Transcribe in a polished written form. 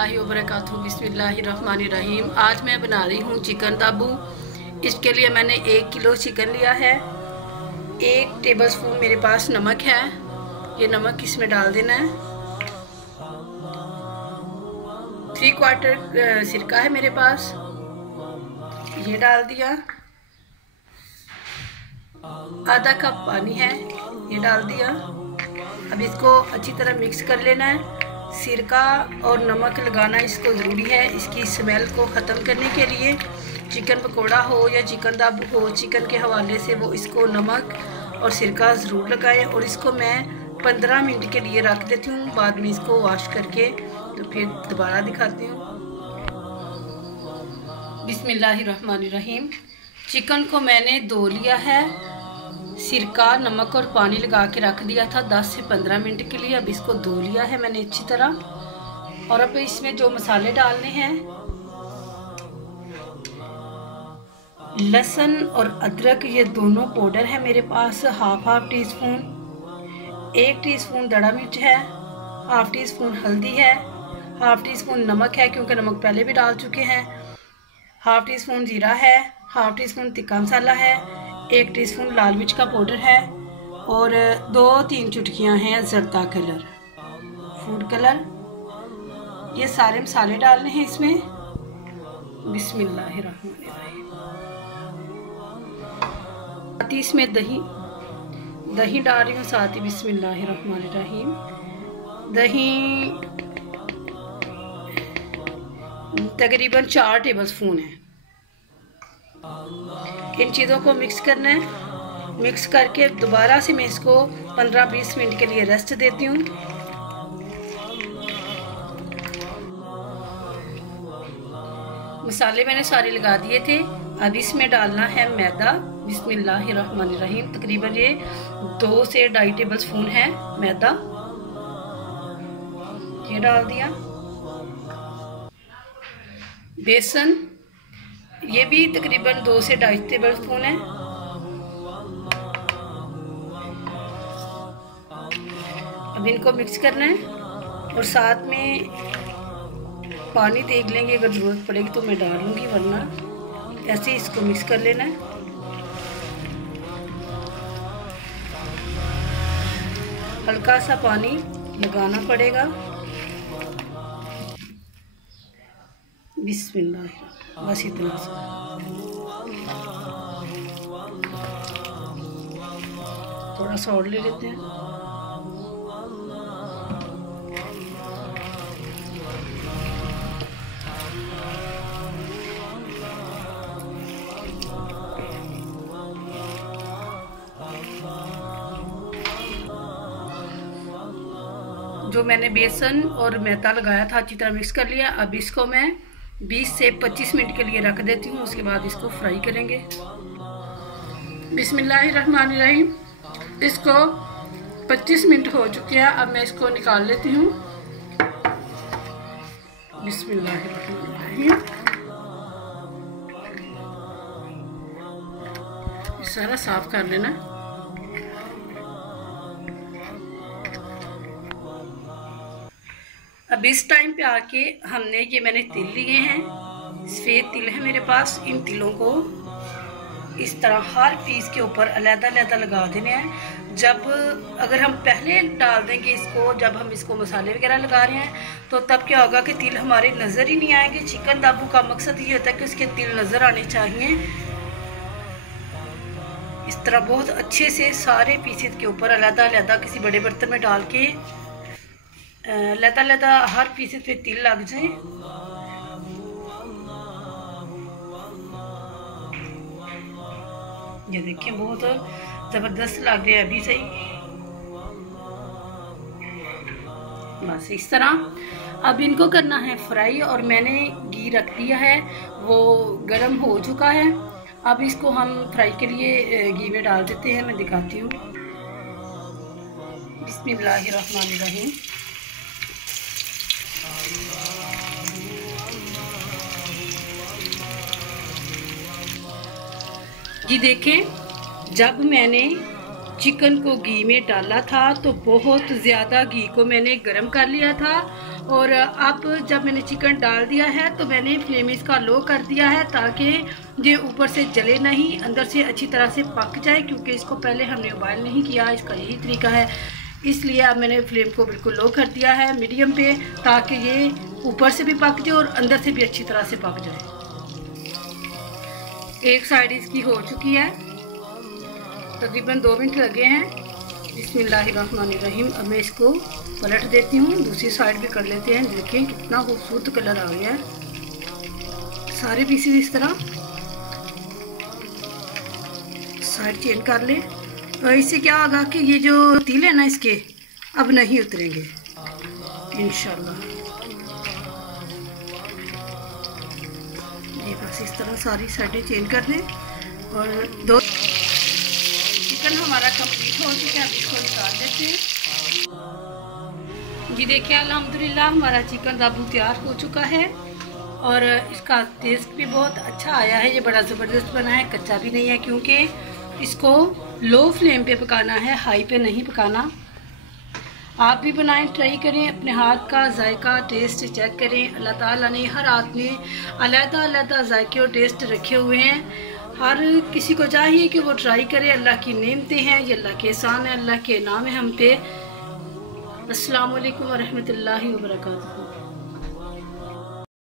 रहमतुल्लाहि व बरकातहू। बिस्मिल्लाहिर्रहमानिर्रहीम। आज मैं बना रही हूँ चिकन दाबू। इसके लिए मैंने 1 किलो चिकन लिया है। 1 टेबलस्पून मेरे पास नमक है। ये नमक इसमें डाल देना है। 3/4 सिरका है मेरे पास, ये डाल दिया। आधा कप पानी है, ये डाल दिया। अब इसको अच्छी तरह मिक्स कर लेना है। सिरका और नमक लगाना इसको ज़रूरी है, इसकी स्मेल को ख़त्म करने के लिए। चिकन पकोड़ा हो या चिकन दाबू हो, चिकन के हवाले से वो इसको नमक और सिरका ज़रूर लगाएं। और इसको मैं 15 मिनट के लिए रख देती हूँ, बाद में इसको वॉश करके तो फिर दोबारा दिखाती हूँ। बिस्मिल्लाहिर्रहमानिर्रहीम। चिकन को मैंने धो लिया है, सिरका नमक और पानी लगा के रख दिया था 10 से 15 मिनट के लिए। अब इसको धो लिया है मैंने अच्छी तरह। और अब इसमें जो मसाले डालने हैं, लहसुन और अदरक ये दोनों पाउडर है मेरे पास, हाफ टी स्पून। 1 टीस्पून दड़ा मिर्च है, हाफ टी स्पून हल्दी है, हाफ टी स्पून नमक है क्योंकि नमक पहले भी डाल चुके हैं, हाफ टी स्पून जीरा है, हाफ टी स्पून तिक्का मसाला है, 1 टीस्पून लाल मिर्च का पाउडर है और 2-3 चुटकियां हैं जर्दा कलर, फूड कलर। ये सारे मसाले डालने हैं इसमें। बिस्मिल्लाहिर्रहमानिर्रहीम। साथ ही इसमें दही डाल रही हूँ साथ ही। बिस्मिल्लाहिर्रहमानिर्रहीम। दही तकरीबन 4 टेबलस्पून है। इन चीज़ों को मिक्स करना है। मिक्स करके दोबारा से मैं इसको 15-20 मिनट के लिए रेस्ट देती हूँ। मसाले मैंने सारे लगा दिए थे। अब इसमें डालना है मैदा। बिस्मिल्लाहिर्रहमानिर्रहीम। तकरीबन ये 2 से 2.5 टेबलस्पून है मैदा, ये डाल दिया। बेसन, ये भी तकरीबन 2 से 2.5 टेबलस्पून है। अब इनको मिक्स करना है और साथ में पानी देख लेंगे, अगर ज़रूरत पड़ेगी तो मैं डालूंगी, वरना ऐसे इसको मिक्स कर लेना है। हल्का सा पानी लगाना पड़ेगा। बिस्मिल्लाह, बस इतना सा। थोड़ा सा और ले लेते हैं। जो मैंने बेसन और मैदा लगाया था अच्छी तरह मिक्स कर लिया। अब इसको मैं 20 से 25 मिनट के लिए रख देती हूँ, उसके बाद इसको फ्राई करेंगे। बिस्मिल्लाहिर्रहमानिर्रहीम। इसको 25 मिनट हो चुके हैं। अब मैं इसको निकाल लेती हूँ। बिस्मिल्लाहिर्रहमानिर्रहीम। सारा साफ कर लेना। अब इस टाइम पे आके हमने ये मैंने तिल लिए हैं, सफ़ेद तिल है मेरे पास। इन तिलों को इस तरह हर पीस के ऊपर अलग-अलग लगा देने हैं। जब अगर हम पहले डाल देंगे इसको, जब हम इसको मसाले वगैरह लगा रहे हैं, तो तब क्या होगा कि तिल हमारे नज़र ही नहीं आएंगे। चिकन दाबू का मकसद ये होता है कि उसके तिल नज़र आने चाहिए। इस तरह बहुत अच्छे से सारे पीसेस के ऊपर अलग-अलग किसी बड़े बर्तन में डाल के लता हर पीस पे तिल लग जाए। ये देखिए बहुत जबरदस्त लग रहे हैं अभी से ही। बस इस तरह अब इनको करना है फ्राई। और मैंने घी रख दिया है, वो गर्म हो चुका है। अब इसको हम फ्राई के लिए घी में डाल देते हैं, मैं दिखाती हूँ। बिस्मिल्लाहिर्रहमानिर्रहीम। जी देखें, जब मैंने चिकन को घी में डाला था तो बहुत ज़्यादा घी को मैंने गरम कर लिया था और अब जब मैंने चिकन डाल दिया है तो मैंने फ्लेम इसका लो कर दिया है ताकि ये ऊपर से जले नहीं, अंदर से अच्छी तरह से पक जाए, क्योंकि इसको पहले हमने बॉयल नहीं किया, इसका यही तरीका है। इसलिए अब मैंने फ्लेम को बिल्कुल लो कर दिया है मीडियम पे, ताकि ये ऊपर से भी पक जाए और अंदर से भी अच्छी तरह से पक जाए। एक साइड इसकी हो चुकी है, तकरीबन 2 मिनट लगे हैं। बिस्मिल्लाहिर्रहमानिर्रहीम। अब मैं इसको पलट देती हूँ, दूसरी साइड भी कर लेते हैं। देखिए कितना खूबसूरत कलर आ गया है। सारे पीसेस इस तरह साइड चेंज कर ले। और इससे क्या होगा कि ये जो तिल है ना इसके अब नहीं उतरेंगे इंशाल्लाह। ये बस इस तरह सारी साइडें चेंज कर लें। और 2 चिकन हमारा कंप्लीट हो चुका है, अब इसको निकाल देते हैं। जी देखिए अल्हम्दुलिल्लाह हमारा चिकन दाबू तैयार हो चुका है और इसका टेस्ट भी बहुत अच्छा आया है। ये बड़ा ज़बरदस्त बना है, कच्चा भी नहीं है, क्योंकि इसको लो फ्लेम पे पकाना है, हाई पे नहीं पकाना। आप भी बनाएं, ट्राई करें, अपने हाथ का जायका टेस्ट चेक करें। अल्लाह ताला ने हर हाथ में अलग-अलग जायके और टेस्ट रखे हुए हैं। हर किसी को चाहिए कि वो ट्राई करे। अल्लाह की नेमतें हैं, ये अल्लाह के एहसान है, अल्लाह के नाम है हम पे। अस्सलाम वालेकुम व रहमतुल्लाहि व बरकातहू।